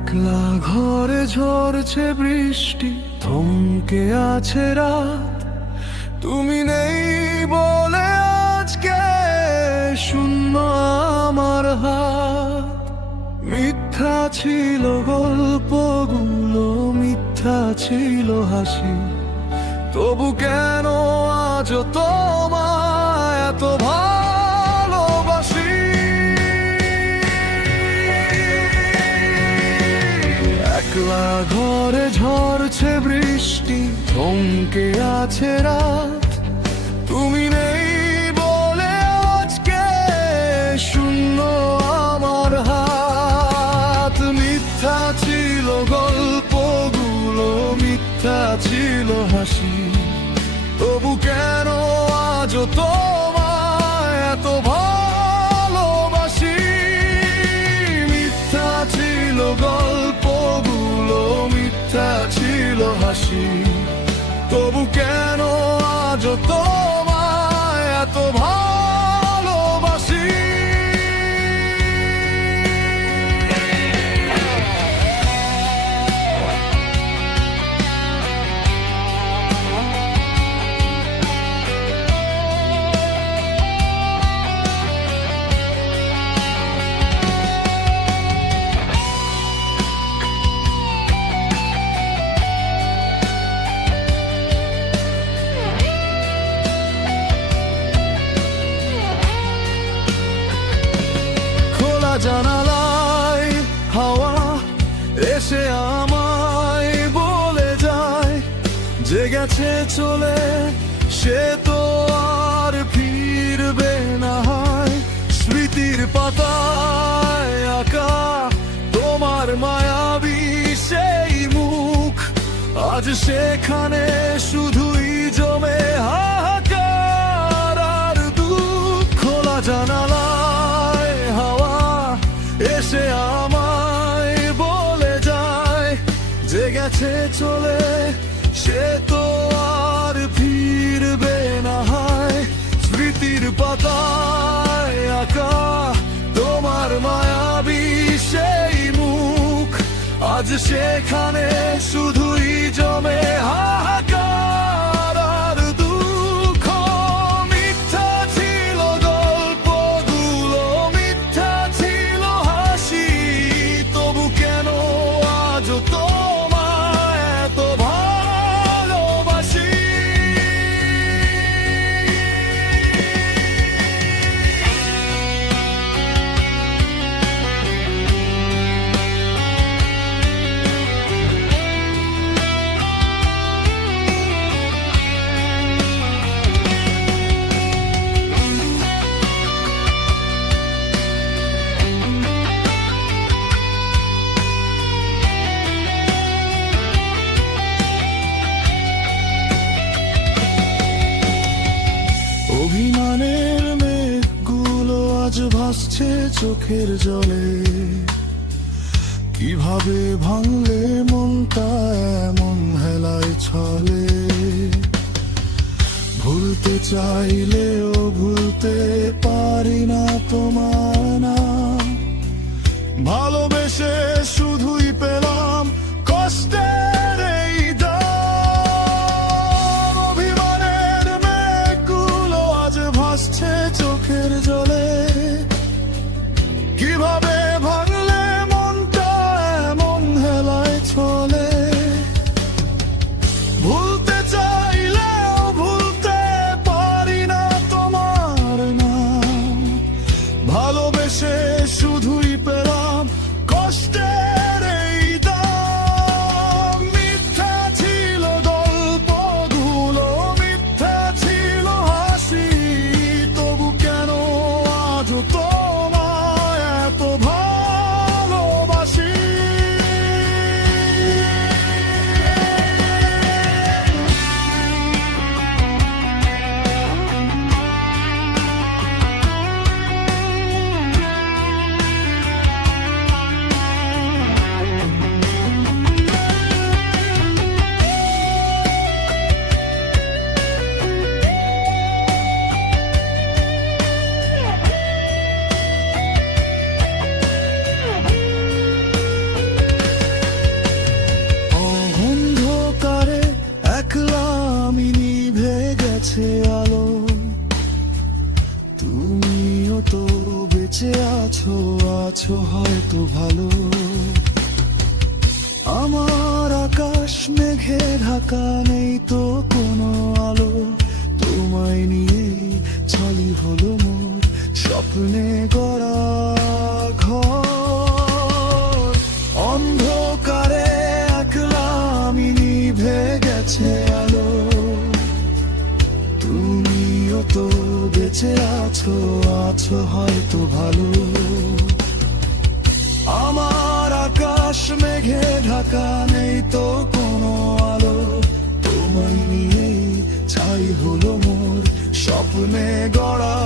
একলা ঘরে ঝরছে বৃষ্টি, থমকে আছে রাত। তুমি নেই বলে আজকে শূন্য আমার হাত। মিথ্যা ছিল গল্পগুলো, মিথ্যা ছিল হাসি, তবু কেন আজ তোমায় এত ভালোবাসি। একলা ঘরে ঝরছে বৃষ্টি, থমকে আছে রাত। তুমি নেই বলে আজকে শূন্য আমার হাত। মিথ্যা ছিল গল্পগুলো, মিথ্যা ছিল হাসি, তবু কেন আজ তোমায় এত ভালোবাসি। মিথ্যা ছিল গল্পগুলো, মিথ্যা ছিল হাসি, তবু কেন আজ তোমায় এত ভালোবাসি। জানালায় হাওয়া এসে আমায় বলে যায়, যে গেছে চলে সে তো আর ফিরবে না হয়। স্মৃতির পাতায় আঁকা তোমার মায়াবী সেই মুখ, আজ সেখানে শুধুই জমে হাহাকার আর দুঃখ। খোলা জানালায় হাওয়া এসে আমায় বলে যায়, যে গেছে চলে সে তো আর ফিরবে না হয়। স্মৃতির পাতায় আঁকা তোমার মায়াবী সেই মুখ, আজ সেখানে শুধুই জমে হাহাকার আর দুঃখ। মিথ্যা ছিল গল্পগুলো, মিথ্যা ছিল হাসি, তবু কেন আজ তোমায় এত ভালোবাসি। অভিমানের মেঘগুলো আজ ভাসছে চোখের জলে, কিভাবে ভাঙলে মনটা এমন হেলায় ছলে। ভুলতে চাইলেও ভুলতে পারি না তোমার নাম, ভালোবেসে শুধুই পেলাম কষ্টের এই দাম। অভিমানের মেঘগুলো আজ ভাসছে চোখের জলে, কিভাবে ভাঙলে মনটা এমন হেলায় ছলে। ভুলতে চাইলেও ভুলতে পারি না তোমার নাম, ভালোবেসে শুধুই পেলাম কষ্টের এই দাম। মিথ্যা ছিল গল্পগুলো, মিথ্যা ছিল হাসি, তবু কেন আজ তোমায় এত ভালোবাসি। আমার আকাশ মেঘে ঢাকা, নেই তো কোনো আলো, তোমায় নিয়ে ছলি হলো মোর স্বপ্নে গড়া ঘর। অন্ধকারে একলা আমি, নিভে গেছে আলো, তুমিও তো বেঁচে আছো, আছো হয়তো ভালো। আমার আকাশ মেঘে ঢাকা, নেই তো কোনো আলো, তোমায় নিয়ে ছাই হলো মোর স্বপ্নে গড়া